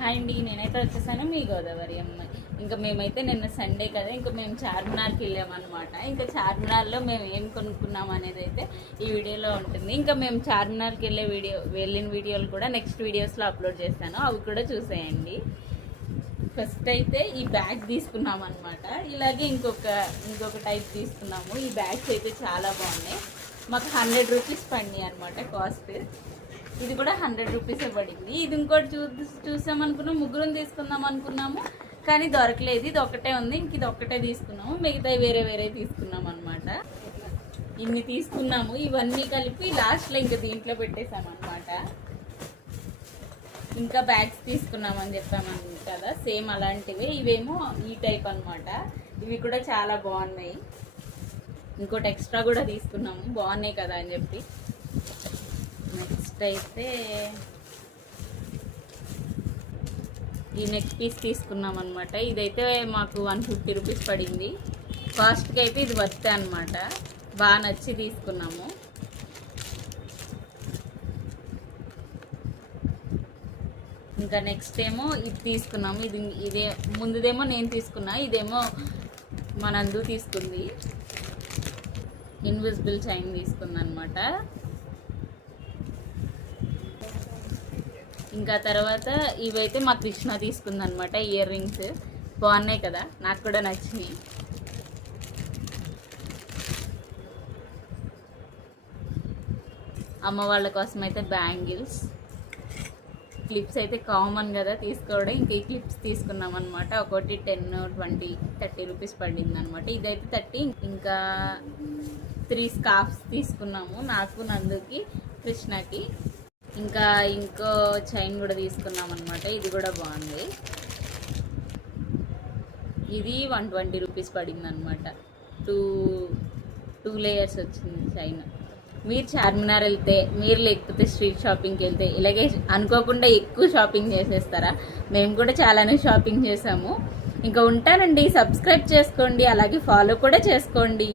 Hi అండి, నేనైతే వచ్చేసాను మీ గోదావరి అమ్మాయి. ఇంకా మేమైతే నిన్న సండే కదా, ఇంకా మేము చార్మినార్కి వెళ్ళామన్నమాట. ఇంకా చార్మినార్లో మేము ఏం కొనుక్కున్నాం అనేది అయితే ఈ వీడియోలో ఉంటుంది. ఇంకా మేము చార్మినార్కి వెళ్ళిన వీడియోలు కూడా నెక్స్ట్ వీడియోస్లో అప్లోడ్ చేస్తాను, అవి కూడా చూసేయండి. ఫస్ట్ అయితే ఈ బ్యాగ్ తీసుకున్నాం అనమాట. ఇలాగే ఇంకొక టైప్ తీసుకున్నాము. ఈ బ్యాగ్స్ అయితే చాలా బాగున్నాయి. మాకు 100 రూపీస్ పడినాయి అనమాట కాస్ట్. ఇది కూడా 100 రూపీసే పడింది. ఇది ఇంకోటి చూసామనుకున్నాం, ముగ్గురం తీసుకుందాం అనుకున్నాము, కానీ దొరకలేదు. ఇది ఒక్కటే ఉంది, ఇంక ఇది ఒక్కటే తీసుకున్నాము. మిగతా వేరే తీసుకున్నాం అనమాట. ఇన్ని తీసుకున్నాము. ఇవన్నీ కలిపి లాస్ట్లో ఇంకా దీంట్లో పెట్టేసాం అనమాట. ఇంకా బ్యాగ్స్ తీసుకున్నామని చెప్పామని కదా, సేమ్ అలాంటివే. ఇవేమో ఈ టైప్ అనమాట. ఇవి కూడా చాలా బాగున్నాయి. ఇంకోటి ఎక్స్ట్రా కూడా తీసుకున్నాము, బాగున్నాయి కదా అని చెప్పి. నెక్స్ట్ అయితే ఈ నెక్ పీస్ తీసుకున్నాం అనమాట. ఇదైతే మాకు 150 రూపీస్ పడింది. కాస్ట్కి అయితే ఇది వర్త్ అనమాట. బాగా నచ్చి తీసుకున్నాము. ఇంకా నెక్స్ట్ ఏమో ఇది తీసుకున్నాము. ఇదే ముందుదేమో నేను తీసుకున్నా, ఇదేమో మా నందు తీసుకుంది. ఇన్విజిబుల్ చైన్ తీసుకుంది అనమాట. ఇంకా తర్వాత ఇవైతే మా కృష్ణ తీసుకుంది అనమాట. ఇయర్ రింగ్స్ బాగున్నాయి కదా, నాకు కూడా నచ్చినాయి. అమ్మ వాళ్ళ కోసం అయితే బ్యాంగిల్స్, క్లిప్స్ అయితే కామన్ కదా తీసుకోవడం. ఇంకా ఈ క్లిప్స్ తీసుకున్నాం అనమాట. ఒకటి 10, 20, 30 రూపీస్ పడింది అనమాట. ఇదైతే 30. ఇంకా 3 స్కార్ఫ్స్ తీసుకున్నాము, నాకు, నందుకి, కృష్ణకి. ఇంకా ఇంకో చైన్ కూడా తీసుకున్నాం అనమాట. ఇది కూడా బాగుంది. ఇది 120 రూపీస్ పడింది అనమాట. 2 లేయర్స్ వచ్చింది చైన్. మీరు చార్మినార్ వెళ్తే, మీరు లేకపోతే స్ట్రీట్ షాపింగ్కి వెళ్తే ఇలాగే అనుకోకుండా ఎక్కువ షాపింగ్ చేసేస్తారా? మేము కూడా చాలానే షాపింగ్ చేసాము. ఇంకా ఉంటానండి. సబ్స్క్రైబ్ చేసుకోండి, అలాగే ఫాలో కూడా చేసుకోండి.